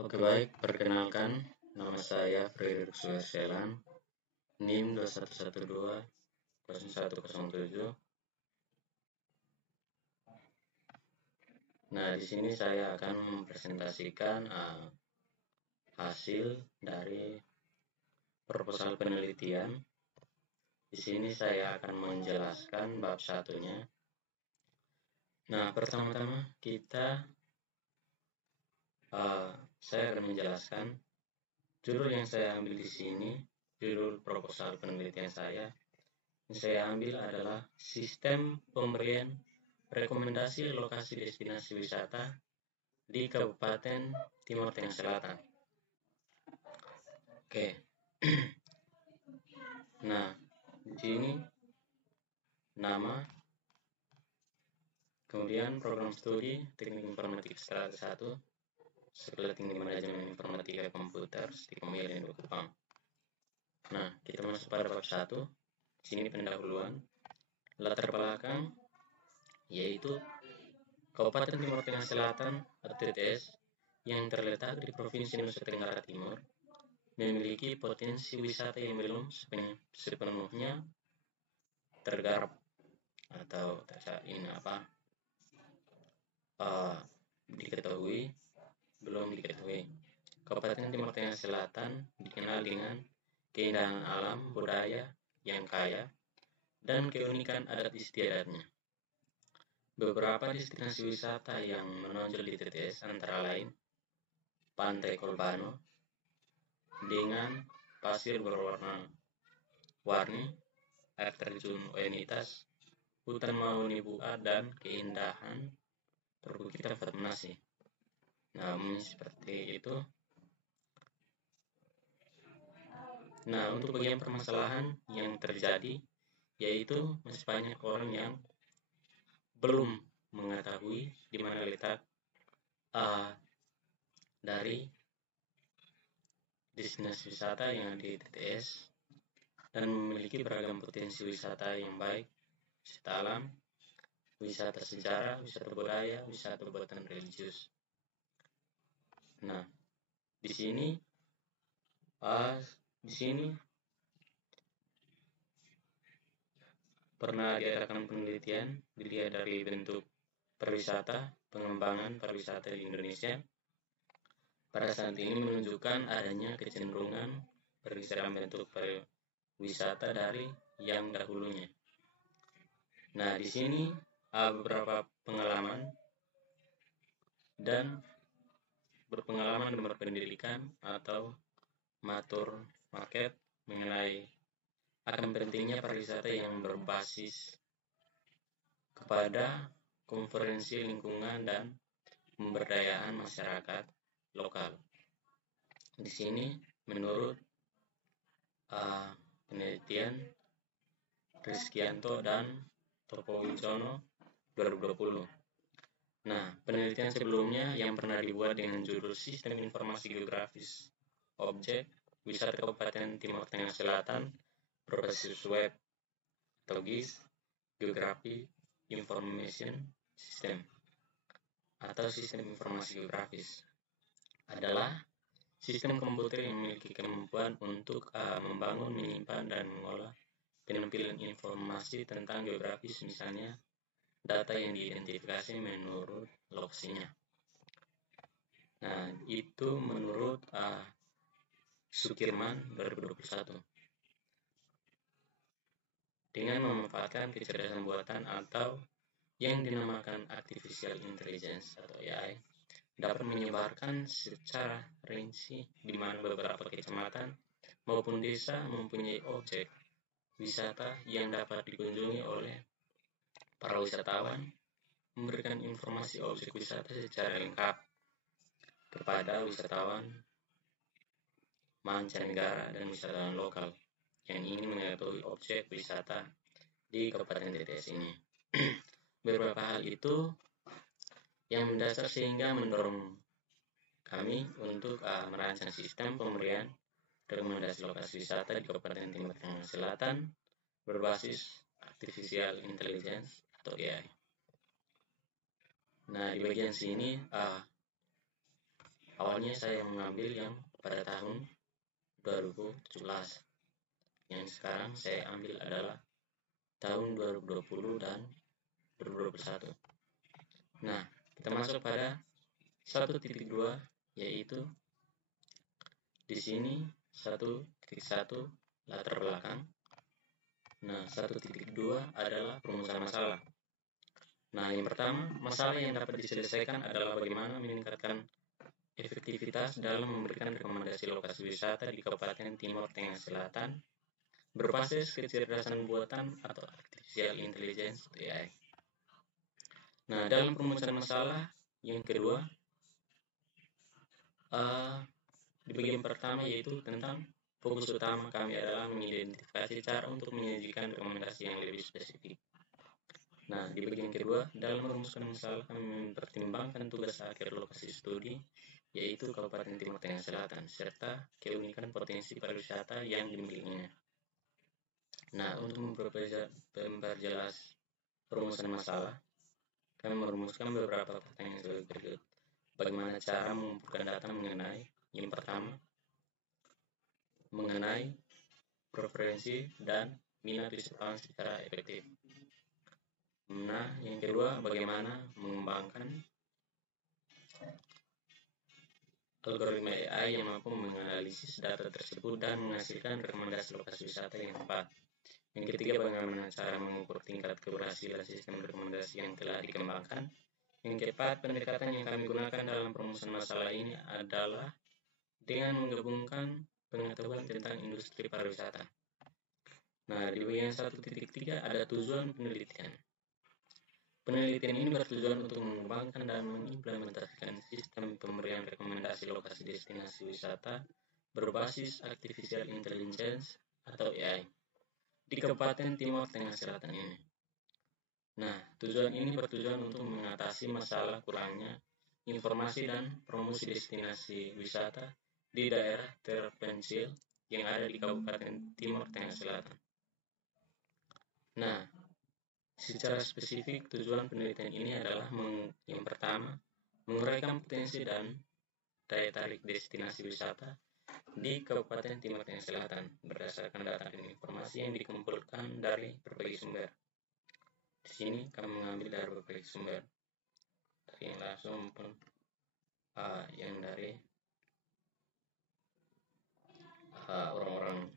Oke baik, perkenalkan nama saya Frederick Suherselan, NIM 21120107. Nah, di sini saya akan mempresentasikan hasil dari proposal penelitian. Di sini saya akan menjelaskan bab satunya. Nah, pertama-tama saya akan menjelaskan judul yang saya ambil di sini, judul proposal penelitian saya. Yang saya ambil adalah sistem pemberian rekomendasi lokasi destinasi wisata di Kabupaten Timur Tengah Selatan. Oke. Nah, di sini nama, kemudian program studi Teknik Informatika Strata 1, Sekolah Tinggi Manajemen Informatika Komputer, Stikom Yelen Kupang. Nah, kita masuk pada bab 1. Di sini pendahuluan. Latar belakang yaitu Kabupaten Timur Tengah Selatan atau TTS yang terletak di Provinsi Nusa Tenggara Timur memiliki potensi wisata yang belum sepenuhnya tergarap atau belum diketahui. Kabupaten Timur Tengah Selatan dikenal dengan keindahan alam, budaya yang kaya, dan keunikan adat istiadatnya. Beberapa destinasi wisata yang menonjol di TTS antara lain Pantai Kolbano dengan pasir berwarna-warni, air terjun Oenitas, hutan Mahoni Bua, dan keindahan perbukitan Fatmasi. Nah, seperti itu. Nah, untuk bagian permasalahan yang terjadi yaitu masih banyak orang yang belum mengetahui di mana letak dari destinasi wisata yang ada di TTS dan memiliki beragam potensi wisata yang baik, wisata alam, wisata sejarah, wisata budaya, wisata buatan religius. Nah, di sini pernah diadakan penelitian dilihat dari bentuk pariwisata, pengembangan pariwisata di Indonesia. Pada saat ini menunjukkan adanya kecenderungan pergeseran bentuk pariwisata dari yang dahulunya. Nah, di sini beberapa pengalaman dan berpengalaman dan berpendidikan atau matur market mengenai akan pentingnya pariwisata yang berbasis kepada konferensi lingkungan dan pemberdayaan masyarakat lokal. Di sini menurut penelitian Rizkianto dan Topowijono 2020. Nah, penelitian sebelumnya yang pernah dibuat dengan judul Sistem Informasi Geografis Objek Wisata Kabupaten Timur Tengah Selatan berbasis web atau GIS Geography Information System atau Sistem Informasi Geografis adalah sistem komputer yang memiliki kemampuan untuk membangun, menyimpan, dan mengolah penampilan informasi tentang geografis, misalnya data yang diidentifikasi menurut lokasinya. Nah, itu menurut Sukirman 2021. Dengan memanfaatkan kecerdasan buatan atau yang dinamakan Artificial Intelligence atau AI, dapat menyebarkan secara rinci di mana beberapa kecamatan maupun desa mempunyai objek wisata yang dapat dikunjungi oleh para wisatawan, memberikan informasi objek wisata secara lengkap kepada wisatawan mancanegara dan wisatawan lokal yang ingin mengetahui objek wisata di Kabupaten TTS ini. Beberapa hal itu yang mendasar sehingga mendorong kami untuk merancang sistem pemberian rekomendasi lokasi wisata di Kabupaten Timur Tengah Selatan berbasis Artificial Intelligence atau AI. Nah, di bagian sini Awalnya saya mengambil yang pada tahun 2017. Yang sekarang saya ambil adalah tahun 2020 dan 2021. Nah, kita masuk pada 1.2, yaitu di sini 1.1 latar belakang. Nah, 1.2 adalah perumusan masalah. Nah, yang pertama, masalah yang dapat diselesaikan adalah bagaimana meningkatkan efektivitas dalam memberikan rekomendasi lokasi wisata di Kabupaten Timur Tengah Selatan berbasis kecerdasan buatan atau artificial intelligence (AI). Nah, dalam perumusan masalah yang kedua, di bagian pertama yaitu tentang fokus utama kami adalah mengidentifikasi cara untuk menyajikan rekomendasi yang lebih spesifik. Nah, di bagian kedua, dalam merumuskan masalah kami mempertimbangkan tugas akhir lokasi studi, yaitu Kabupaten Timur Tengah Selatan, serta keunikan potensi pariwisata yang dimilikinya. Nah, untuk memperjelas perumusan masalah, kami merumuskan beberapa pertanyaan sebagai berikut. Bagaimana cara mengumpulkan data mengenai, yang pertama, mengenai preferensi dan minat wisatawan secara efektif. Nah, yang kedua, bagaimana mengembangkan algoritma AI yang mampu menganalisis data tersebut dan menghasilkan rekomendasi lokasi wisata yang tepat. Yang ketiga, bagaimana cara mengukur tingkat keberhasilan sistem rekomendasi yang telah dikembangkan. Yang keempat, pendekatan yang kami gunakan dalam perumusan masalah ini adalah dengan menggabungkan pengetahuan tentang industri pariwisata. Nah, di bagian 1.3 ada tujuan penelitian. Penelitian ini bertujuan untuk mengembangkan dan mengimplementasikan sistem pemberian rekomendasi lokasi destinasi wisata berbasis artificial intelligence atau AI di Kabupaten Timur Tengah Selatan ini. Nah, tujuan ini bertujuan untuk mengatasi masalah kurangnya informasi dan promosi destinasi wisata di daerah terpencil yang ada di Kabupaten Timur Tengah Selatan. Nah, secara spesifik tujuan penelitian ini adalah yang pertama, menguraikan potensi dan daya tarik destinasi wisata di Kabupaten Timur Tengah Selatan berdasarkan data dan informasi yang dikumpulkan dari berbagai sumber. Di sini kami mengambil dari berbagai sumber, dari yang langsung maupun yang dari orang-orang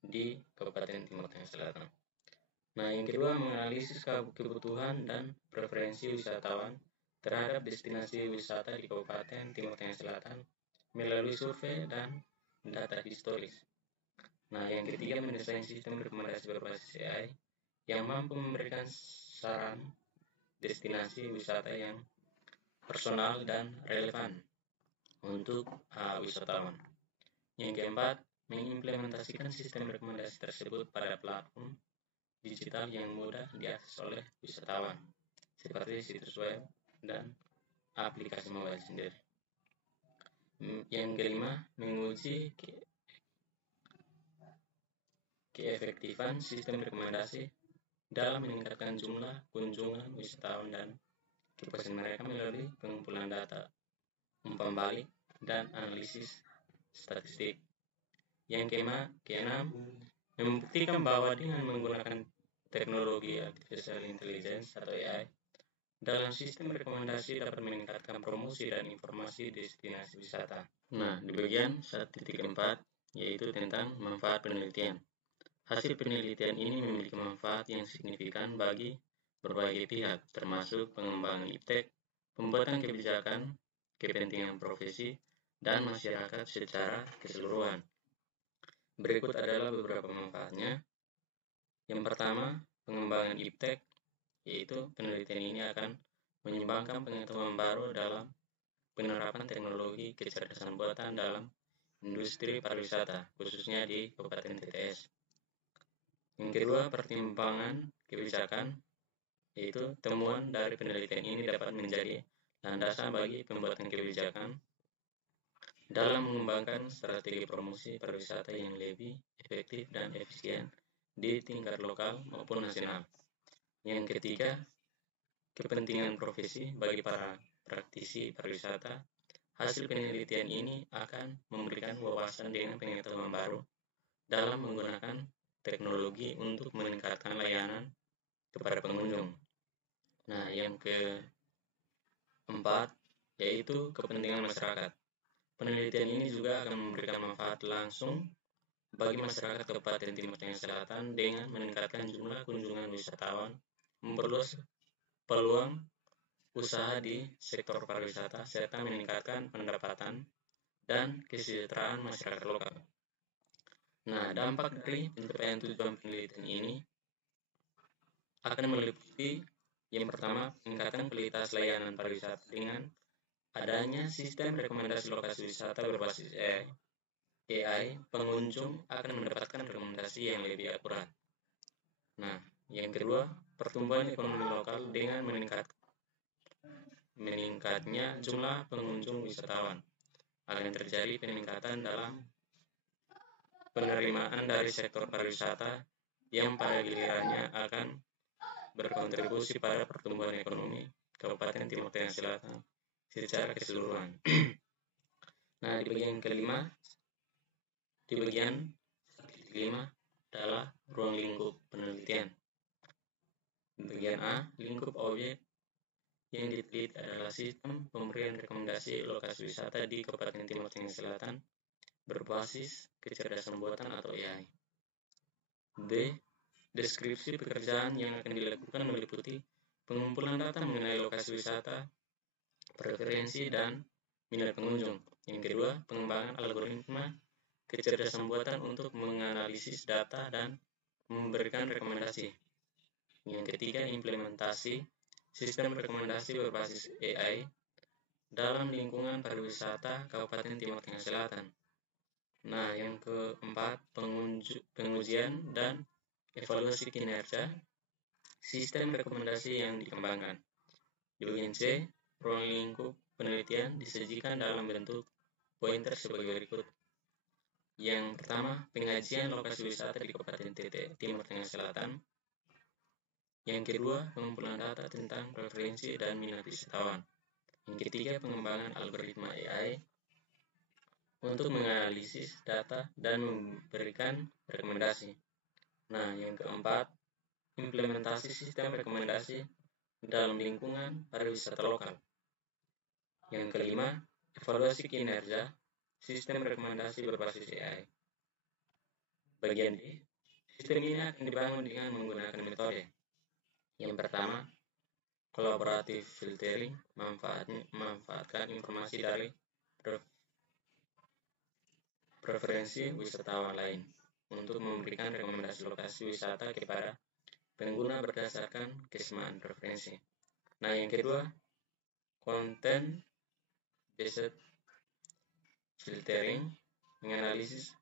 di Kabupaten Timur Tengah Selatan. Nah, yang kedua, menganalisis kebutuhan dan preferensi wisatawan terhadap destinasi wisata di Kabupaten Timur Tengah Selatan melalui survei dan data historis. Nah, yang ketiga, mendesain sistem rekomendasi berbasis AI yang mampu memberikan saran destinasi wisata yang personal dan relevan untuk wisatawan. Yang keempat, mengimplementasikan sistem rekomendasi tersebut pada platform digital yang mudah diakses oleh wisatawan, seperti situs web dan aplikasi mobile sendiri. Yang kelima, menguji keefektifan sistem rekomendasi dalam meningkatkan jumlah kunjungan wisatawan dan kepuasan mereka melalui pengumpulan data, umpan balik, dan analisis statistik. Yang keenam, membuktikan bahwa dengan menggunakan teknologi artificial intelligence atau AI dalam sistem rekomendasi dapat meningkatkan promosi dan informasi destinasi wisata. Nah, di bagian 1.4 yaitu tentang manfaat penelitian. Hasil penelitian ini memiliki manfaat yang signifikan bagi berbagai pihak, termasuk pengembangan iptek, pembuatan kebijakan, kepentingan profesi, dan masyarakat secara keseluruhan. Berikut adalah beberapa manfaatnya. Yang pertama, pengembangan iptek, yaitu penelitian ini akan menyumbangkan pengetahuan baru dalam penerapan teknologi kecerdasan buatan dalam industri pariwisata, khususnya di Kabupaten TTS. Yang kedua, pertimbangan kebijakan, yaitu temuan dari penelitian ini dapat menjadi landasan bagi pembuatan kebijakan dalam mengembangkan strategi promosi pariwisata yang lebih efektif dan efisien di tingkat lokal maupun nasional. Yang ketiga, kepentingan profesi bagi para praktisi pariwisata. Hasil penelitian ini akan memberikan wawasan dengan pengetahuan baru dalam menggunakan teknologi untuk meningkatkan layanan kepada pengunjung. Nah, yang keempat yaitu kepentingan masyarakat. Penelitian ini juga akan memberikan manfaat langsung bagi masyarakat Kabupaten Timur Tengah Selatan dengan meningkatkan jumlah kunjungan wisatawan, memperluas peluang usaha di sektor pariwisata, serta meningkatkan pendapatan dan kesejahteraan masyarakat lokal. Nah, dampak dari pencapaian tujuan penelitian ini akan meliputi yang pertama, peningkatan kualitas layanan pariwisata dengan adanya sistem rekomendasi lokasi wisata berbasis AI, pengunjung akan mendapatkan rekomendasi yang lebih akurat. Nah, yang kedua, pertumbuhan ekonomi lokal dengan meningkatnya jumlah pengunjung wisatawan. Akan terjadi peningkatan dalam penerimaan dari sektor pariwisata yang pada gilirannya akan berkontribusi pada pertumbuhan ekonomi Kabupaten Timur Tengah Selatan secara keseluruhan. Nah, di bagian kelima adalah ruang lingkup penelitian. Bagian A, lingkup objek yang diteliti adalah sistem pemberian rekomendasi lokasi wisata di Kabupaten Timur Tengah Selatan berbasis kecerdasan buatan atau AI. B, deskripsi pekerjaan yang akan dilakukan meliputi pengumpulan data mengenai lokasi wisata, preferensi, dan minat pengunjung. Yang kedua, pengembangan algoritma kecerdasan buatan untuk menganalisis data dan memberikan rekomendasi. Yang ketiga, implementasi sistem rekomendasi berbasis AI dalam lingkungan pariwisata Kabupaten Timur Tengah Selatan. Nah, yang keempat, pengujian dan evaluasi kinerja sistem rekomendasi yang dikembangkan. Di bagian C, ruang lingkup penelitian disajikan dalam bentuk pointer sebagai berikut. Yang pertama, pengajian lokasi wisata di Kabupaten Timur Tengah Selatan. Yang kedua, pengumpulan data tentang preferensi dan minat wisatawan. Yang ketiga, pengembangan algoritma AI untuk menganalisis data dan memberikan rekomendasi. Nah, yang keempat, implementasi sistem rekomendasi dalam lingkungan pariwisata lokal. Yang kelima, evaluasi kinerja sistem rekomendasi berbasis AI. Bagian D, sistem ini akan dibangun dengan menggunakan metode. Yang pertama, collaborative filtering, memanfaatkan informasi dari preferensi wisatawan lain untuk memberikan rekomendasi lokasi wisata kepada pengguna berdasarkan kesamaan preferensi. Nah, yang kedua, content based filtering, menganalisis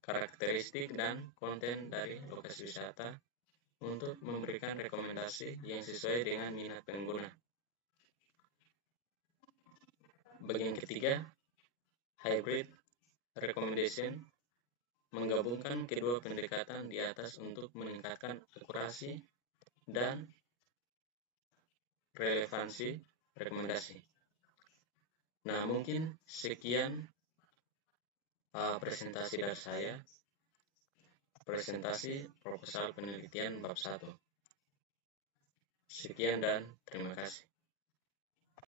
karakteristik dan konten dari lokasi wisata untuk memberikan rekomendasi yang sesuai dengan minat pengguna. Bagian ketiga, hybrid recommendation, menggabungkan kedua pendekatan di atas untuk meningkatkan akurasi dan relevansi rekomendasi. Nah, mungkin sekian presentasi dari saya, presentasi proposal penelitian bab 1. Sekian dan terima kasih.